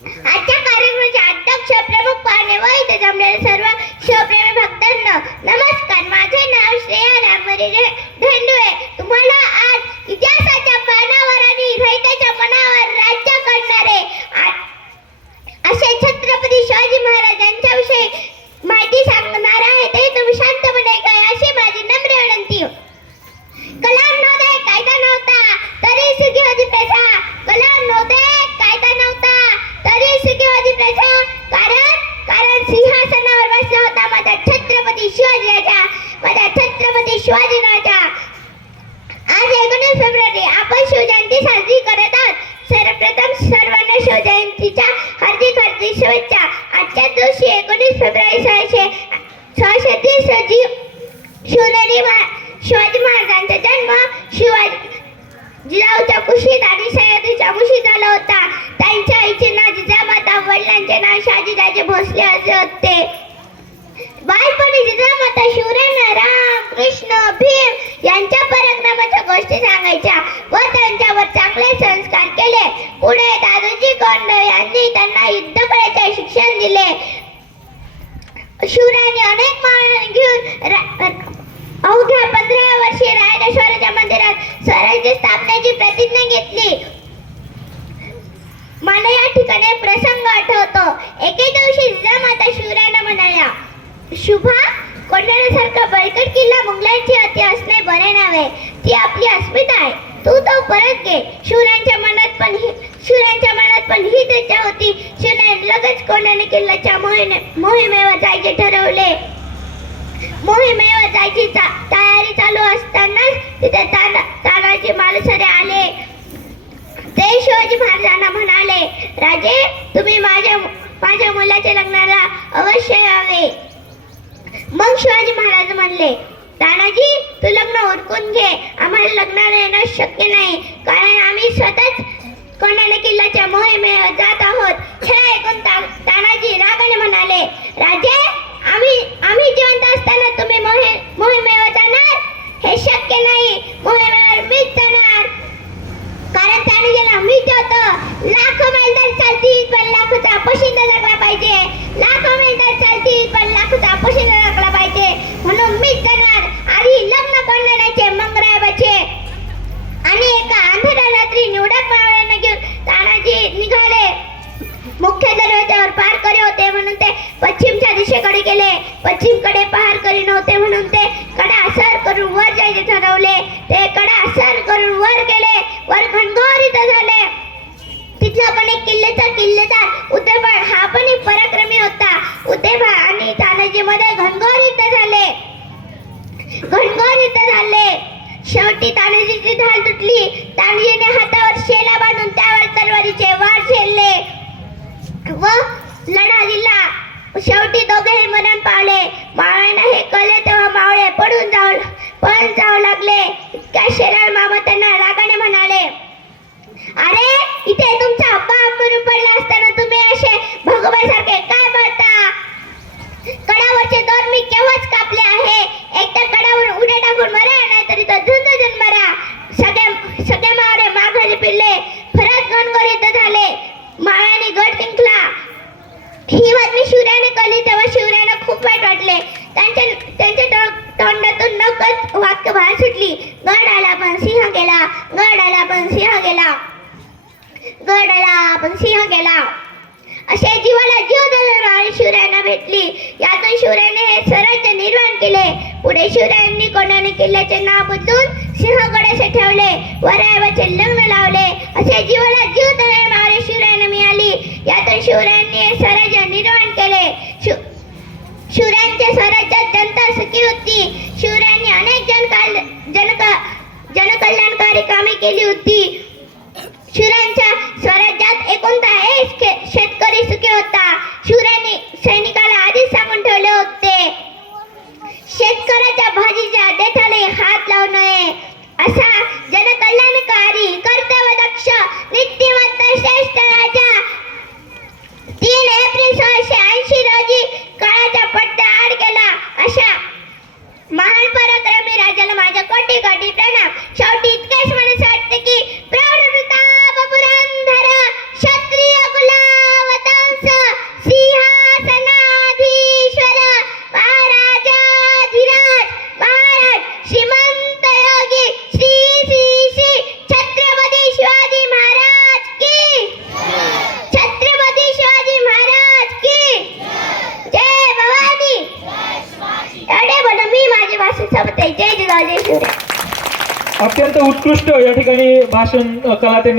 आजच्या कार्यक्रमाचे अध्यक्ष प्रमुख पाहुणे व इथे जमलेले सर्व शिवप्रेमी भक्तांना नमस्कार. माझे नाव श्रेया रामवरे धेंडुळे. तुम्हाला आज इतिहासाच्या पानावर आणि रयतेच्या मनावर राज्य करणारे असे छत्रपती शिवाजी महाराजांच्याविषयी माहिती सांगणार आहे. ते तुम्ही शांतपणे ऐका अशी माझी नम्र विनंती. कलम नव्हते, कायदा नव्हता, तरी सुखी होती प्रजा. कलम नव्हते, कायदा नव्हता, तरी सुखी होती प्रजा. कारण सिंहासनावर बसला होता माझा छत्रपती शिवाजी राजा, माझा छत्रपती शिवाजी राजा. आज 19 फेब्रुवारी आपण शिवजयंती साजरी करत आहोत. सर्वप्रथम सर्वांना शिवजयंतीच्या हार्दिक हार्दिक शुभेच्छा. आजच्या दिवशी 19 फेब्रुवारी 1630 रोजी शिवाजी महाराजांचा जन्म जिजाऊच्या कुशीत आणि सह्याद्रीच्या कुशीत झाला होता. त्यांच्या आईचे नाव जिजामाता, वडिलांचे नाव शहाजीराजे भोसले असे होते. बालपणी जिजामाता शिवरायांना राम, कृष्ण, भीम यांच्या पराक्रमाच्या गोष्टी सांगायच्या व त्यांच्यावर चांगले संस्कार केले. पुढे दादोजी कोंडदेव यांनी त्यांना युद्धकलेचे शिक्षण दिले. शिवरायांनी अनेक मावळ्यांना घेऊन अवघ्या 15 वर्षे रायरेश्वराच्या मंदिरात स्वराज्य स्थापनेची प्रतिज्ञा घेतली. मला या ठिकाणी प्रसंग आठवतो. एके दिवशी जिजामाता शिवरायांना म्हणाल्या, शुभा, कोंढाण्यासारखा बळकट किल्ला मुघलांची अति असणे बरे नव्हे. ती आपली अस्मिता आहे. तू तो परत घे. शिवरायांच्या मनात पण ही इच्छा होती. शिवरायांनी लगेच कोंढाणा किल्ल्याच्या मोहिमेवर जायचे ठरवले. मोहिमेवर जायची तयारी चालू असतानाच तिथे तानाजी मालुसरे आले. ते शिवाजी महाराजांना म्हणाले, राजे, तुम्ही माझ्या मुलाच्या लग्नाला अवश्य यावे. मग शिवाजी महाराज म्हणले, तानाजी, तू लग्न उरकून घे. आम्हाला लग्नाला येणं शक्य नाही, कारण आम्ही स्वतःच कोंढाणा किल्ल्याच्या मोहिमेवर जात आहोत. हे ऐकून तानाजी रागाने म्हणाले, राजे, आम्ही जिवंत असताना तुम्ही मोहिमेवर जाणार? हे शक्य नाही. मोहिमेवर मीच जाणार. कारण त्याने गेला मीच होतं. लाखो मैल तर चालतील, पण लाखोचा पोशिंदा लागला पाहिजे. लाखो मैल तर चालतील, पण लाखोचा पोशिंदा लागला पाहिजे. म्हणून मीच जाणार. आधी लग्न कोंढाण्याचे मंगराबाचे. आणि एका अंधाऱ्या रात्री निवडक मावळ्यांना घेऊन तानाजी निघाले. मुख्य दरवाजावर पार करी होते म्हणून ते पश्चिमच्या दिशेकडे गेले. पश्चिमकडे पहार करी नव्हते म्हणून ते कडा सर करून वर जायचे ठरवले. ते कडा सर करून वर गेले. वर घनघोर झाले. तिथला पण एक किल्लेदार उदयभान हा पण एक पराक्रमी होता. उदयभान आणि तानाजी मध्ये घनघोर झाले. शेवटी तानाजीची ढाल तुटली. तानाजीने हातावर शेला बांधून त्यावर तलवारीचे वार झेलले व लढा दिला. शेवटी दोघेही मरण पावले. मावळ्यांना हे कळले तेव्हा मावळे पळून जाऊ लागले. त्या शेराळ मामा त्यांना रागाने म्हणाले, अरे, इथे तुमचा बाप मरून पडला असताना तुम्ही असे भगवासारखे काय बळता? कडावरचे दोर मी केव्हाच कापले आहे. एक तर कडावर उड्या टाकून मरा, नाहीतरी तो झुंजून मरा. सगळे मावळे माघारी फिरले. परत घनघोर झाले. मावळ्यांनी गड जिंकला. ही बातमी शिवरायाने कळली तेव्हा शिवरायांना खूप वाईट वाटले. त्यांच्या तोंडातून नकळत वाक्य बाहेर सुटली, गड आला पण सिंह गेला, गड आला पण सिंह गेला, गड आला पण सिंह गेला. असे जीवाला जीव देणारी शिवरायांना भेटली. यातून शिवरायाने हे स्वराज्य निर्माण केले. पुढे शिवरायांनी कोंढाणा किल्ल्याचे नाव बदलून सिंहगड असे ठेवले व रायबाचे लग्न लावले. असे जीवाला जीव देणारी मावळे शिवरायांना मिळाली. यातून शिवरायांनी हे स्वराज्य निर्माण केले. शिवरायांच्या स्वराज्यात जनता सुखी होती. शिवरायांनी अनेक जनकल्याणकारी कामे केली होती. शिवरायांच्या स्वराज्यात एकोणता शेतकरी सुखी होता. शिवरायांनी सैनिकाला आधीच सांगून ठेवले होते, शेतकऱ्याच्या भाजीच्या देठाला हात लावू नये. असा जनकल्याणकारी कर्तव्यदक्ष नीतिमत्ता श्रेष्ठ राजा 3 एप्रिल 1680 रोजी काळाच्या पडद्या आड गेला. अशा महान पराक्रमी राजाला माझ्या कोटी कोटी प्रणाम. शेवटी इतकेच म्हणून वाटते की प्रौढ प्रताप पुरंदर क्षत्रिय गुलाम अत्यंत उत्कृष्ट या ठिकाणी भाषण कला त्यांनी